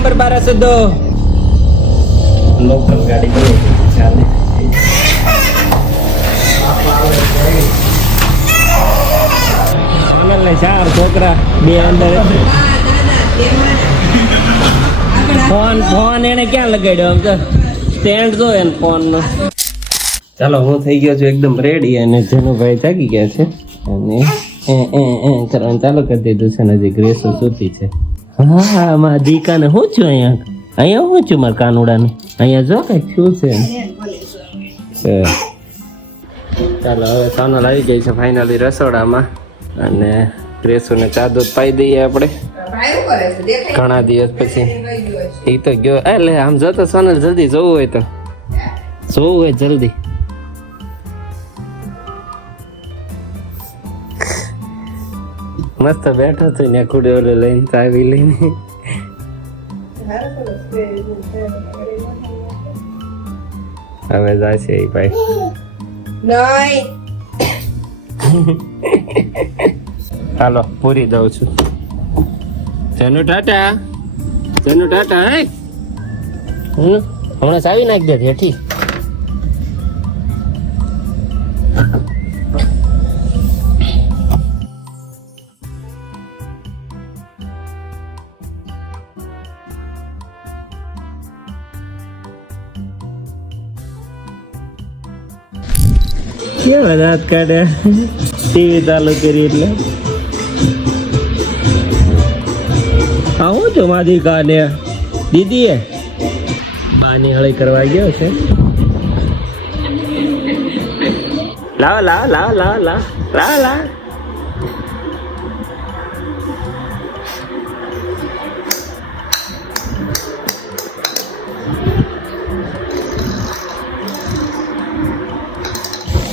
Number 1202 local गाड़ी चाले चार छोकरा बे अंदर फोन એને ક્યાં લગાડ્યો આમ તો સ્ટેન્ડ જો એને ફોન નો ચાલો હું થઈ ગયો છું એકદમ રેડી અને જનુભાઈ જાગી ગયા છે અને કરવાનું ચાલુ કરી દીધું છે ને હજી ગ્રેસો સૂતી છે હા મારા દીકાને હું છું અહીંયા હું છું મારા કાનુડાને અહીંયા જો કઈ શું છે ચાલો હવે સોનલ આવી ગઈ છે ફાઇનલી રસોડામાં અને ગ્રેસોને ચા દૂધ પાઈ દઈએ આપણે ઘણા દિવસ પછી એ તો ગયો એટલે આમ જતો સોનલ જલ્દી જોવું હોય તો જોવું હોય જલ્દી મસ્ત બેઠો છું ને ખુડે ઓલે લઈને ચાવી લઈને હવે જાશે એ ભાઈ હાલો પૂરી દઉં છું જનુ ટાટા હે હમણાં ચાવી નાખી દે હેઠી કેવા દાંત કાઢે ટીવી ચાલુ કરી એટલે આવું છું મારી કાને દીદીએ બાની હળી કરવા ગયો છે લાવ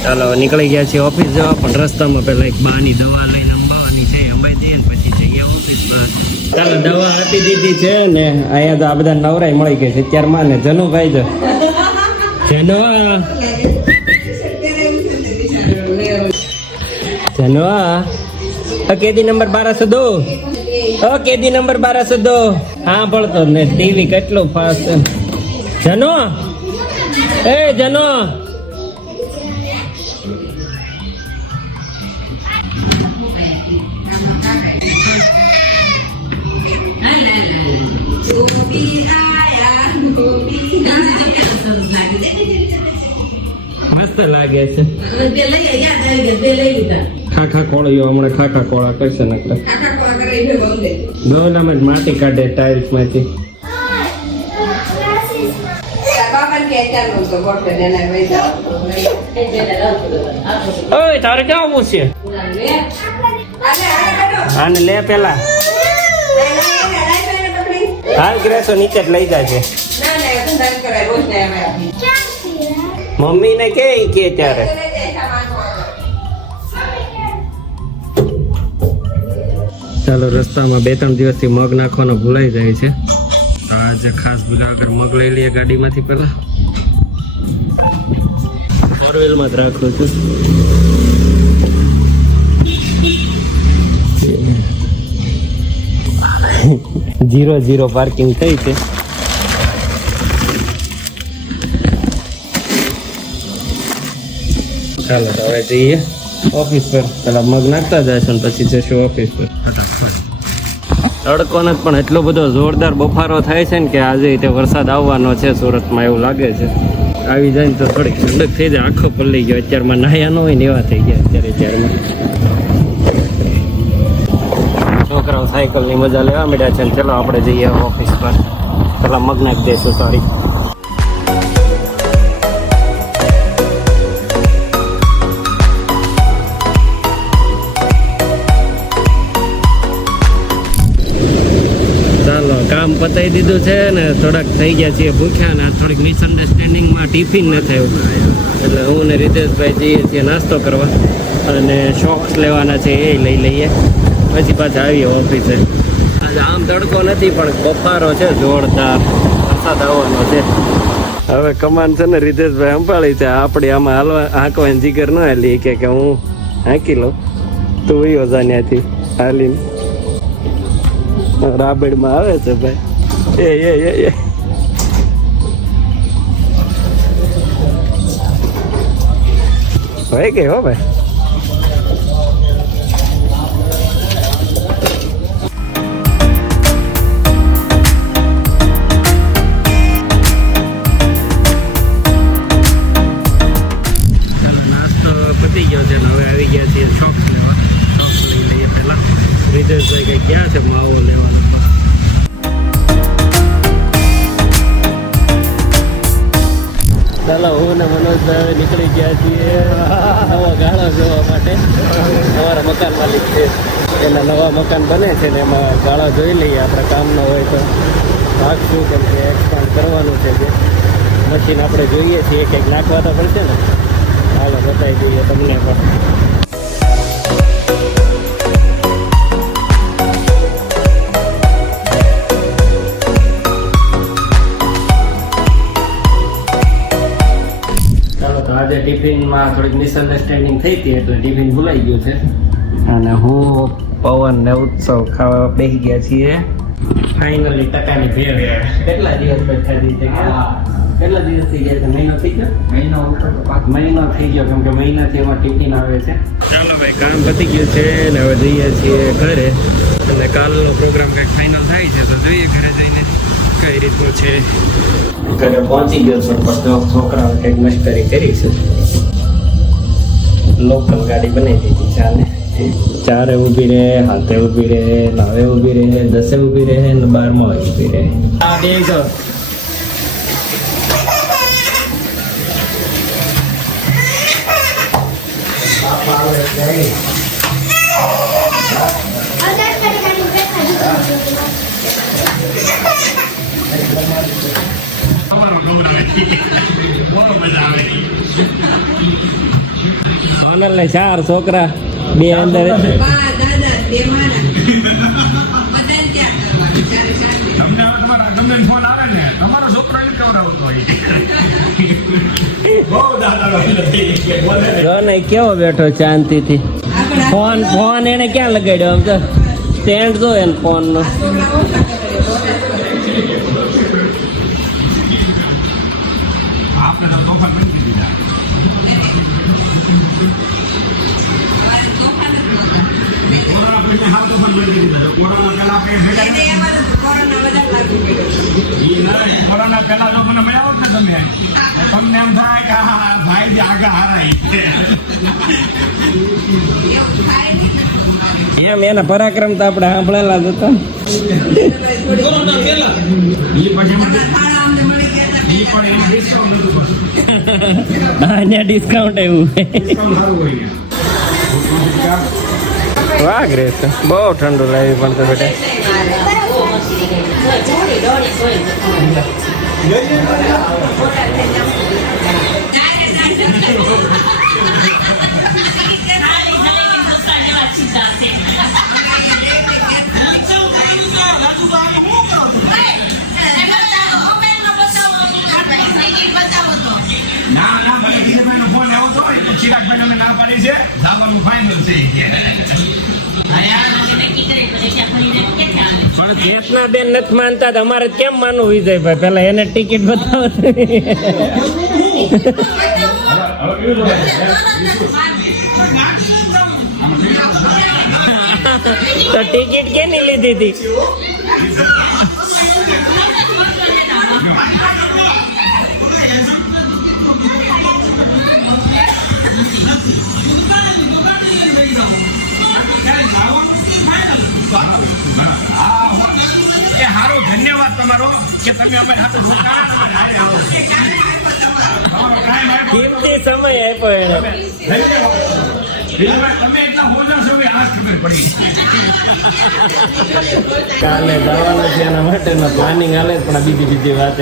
ચાલો નીકળી ગયા છીએ ઓફિસ જવા પણ રસ્તામાં પેલા એક બાની દવા લઈને અંબાવાની છે અંબાઈ દઈએ ને પછી જઈએ ઓફિસમાં ચાલો દવા આપી દીધી છે ને અહીંયા તો આ બધા નવરાઈ મળી ગઈ છે અત્યારમાં ને જનુભાઈ જો જનવા કેદી નંબર 1202 કેદી નંબર 1202 હા ભળતો ને ટીવી કેટલું ફાસ્ટ જનો જનો મસ્ત લાગે છે ખાખા કોળીઓ હમણાં ખાખા કોળા કરશે ને દોલામાં માટી કાઢે ટાઇલ્સ માંથી ઓય તારે ક્યાં આવું છે આને લે પેલા હાલ ગ્રેસો નીચે જ લઈ જાય છે મમ્મી ને કે ત્યારે ચાલો રસ્તામાં 2-3 દિવસથી મગ નાખવાનો ભૂલાઈ જાય છે તો આજે ખાસ ભૂલા આગળ મગ લઈ લઈએ ગાડીમાંથી પેલા ફોરવ્હીલમાં જ રાખું છું 0 પાર્કિંગ થઈ છે ચાલો હવે જઈએ ઓફિસ પર પેલા મગ નાખતા જઈશું ને પછી જશું ઓફિસ પર તડકોને પણ એટલો બધો જોરદાર બફારો થાય છે ને કે આજે તે વરસાદ આવવાનો છે સુરતમાં એવું લાગે છે આવી જાય ને તો થોડીક ઠંડક થઈ જાય આખો પલળી ગયો અત્યારમાં નાયા ન હોય ને એવા થઈ ગયા અત્યારમાં છોકરાઓ સાયકલની મજા લેવા માંડ્યા છે ને ચલો આપણે જઈએ ઓફિસ પર પેલા મગ નાખી દઈશું સોરી કામ પતાવી દીધું છે ને થોડાક થઈ ગયા છીએ ભૂખ્યા ને થોડીક મિસઅન્ડરસ્ટેન્ડિંગમાં ટિફિન ન થયું એટલે હું ને રીતેશભાઈ જઈએ છીએ નાસ્તો કરવા અને શોક્સ લેવાના છે એ લઈ લઈએ પછી પાછા આવીએ ઓફિસે આજે આમ તડકો નથી પણ બફારો છે જોરદાર વરસાદ આવવાનો છે હવે કમાન છે ને રીતેશભાઈ સંભાળી છે આપણી આમાં હાલવા હાંકવાની જીગર ન હાલી કે હું હાંકી લઉં તું વયો જા ત્યાંથી હાલીને રાબડમાં આવે છે ભાઈ એ ભાઈ ગઈ હો ભાઈ. નાસ્તો પતી ગયો છે ને હવે આવી ગયા છીએ શોપ્સ લેવા. શોપ્સ લઈ લઈએ પહેલા. રીતેશભાઈ કઈ ક્યાં છે માવો લેવાનો? ચાલો હું ને મનોજભાઈ નીકળી ગયા છીએ નવા ગાળો જોવા માટે. અમારા મકાન માલિક છે એના નવા મકાન બને છે ને એમાં ગાળા જોઈ લઈએ. આપણે કામ ન હોય તો ભાગશું કેમ કે એક્સપાન્ડ કરવાનું છે જે મશીન આપણે જોઈએ છીએ. કંઈક નાખવા તો પડશે ને. હાલો બતાવી દઈએ તમને પણ. આજે ટિફિનમાં થોડીક મિસઅન્ડરસ્ટેન્ડિંગ થઈ હતી એટલે ટિફિન ભૂલાઈ ગયું છે અને હું પવન ને ઉત્સવ ખાવા બેસી ગયા છીએ. ફાઇનલી ટકાની ભેળ. કેટલા દિવસ પછી ખાધી છે? કેટલા દિવસ થઈ ગયા છે? મહિનો થઈ ગયો? મહિનો થઈ ગયો કેમ કે મહિનાથી એમાં ટિફિન આવે છે. ચાલો ભાઈ કામ પતી ગયું છે ને હવે જઈએ છીએ ઘરે અને કાલનો પ્રોગ્રામ કંઈક ફાઇનલ થાય છે તો જોઈએ ઘરે જઈને કઈ રીતનું છે. ઘરે પહોંચી ગયો છું પણ છોકરાઓ કંઈક મસ્કરી કરી છે. લોકલ ગાડી બનાવી દીધી છે આને. ચારે ઊભી રહે, હાથે ઊભી રહે, નાવે ઊભી રહે, દસે ઊભી રહે ને 12માં ઊભી રહે. આ દેખો ને 4 છોકરા 2 અંદર. કેવો બેઠો શાંતિથી. ફોન એને ક્યાં લગાડ્યો? આમ તો સ્ટેન્ડ જો એને ફોન નો. કોરોના પહેલા જો મને મળ્યા હોત ને તમે તમને એમ થાય કે હા ભાઈ જે આગળ હારાય એમ એના પરાક્રમ તો આપણે સાંભળેલા જ હતા. ડિસ્કાઉન્ટ એવું વાહ ગ્રેસ. બહુ ઠંડુ લાવી પણ તો બેટા. ફોન આવ્યો તો ચિરાગભાઈ અમે ના પાડી છે દાવાનું ફાઇનલ છે. પણ ચેતના બેન નથી માનતા અમારે કેમ માનવું વિજયભાઈ? પેલા એને ટિકિટ બતાવો. તો ટિકિટ કેની લીધી હતી? હારો ધન્યવાદ તમારો કે તમે અમે હાથે કિંમતી સમય આપ્યો એને. તમે એટલા મોજા છો આ ખબર પડી. કાલે જવાના છે એના માટેનો પ્લાનિંગ હાલે પણ બીજી વાત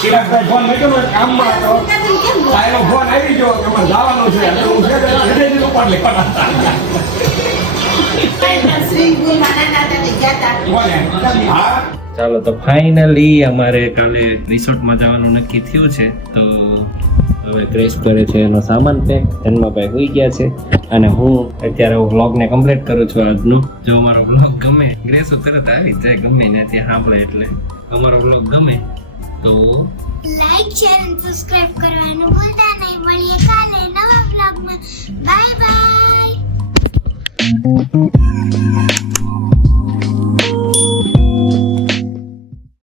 ચિરાગભાઈ ફોન મેં કામમાં હતો એનો ફોન આવી ગયો કે અમારે જવાનો છે હું ઉપાડ લેવાના. ચાલો તો ફાઇનલી અમારે કાલે રિસોર્ટમાં જવાનું નક્કી થયું છે તો હવે ક્રેશ કરે છે એનો સામાન પેક. જન્માભાઈ હોઈ ગયા છે અને હું અત્યારે વ્લોગને કમ્પ્લીટ કરું છું આજનો. જો અમારો વ્લોગ ગમે, ગ્રેસો તરત આવી જ જાય ગમે ને ત્યાં સાંભળે એટલે અમારો વ્લોગ ગમે તો લાઈક શેર અને સબસ્ક્રાઇબ કરવાનું ભૂલતા નહીં. મળીએ કાલે નવા બ્લોગમાં. Bye bye.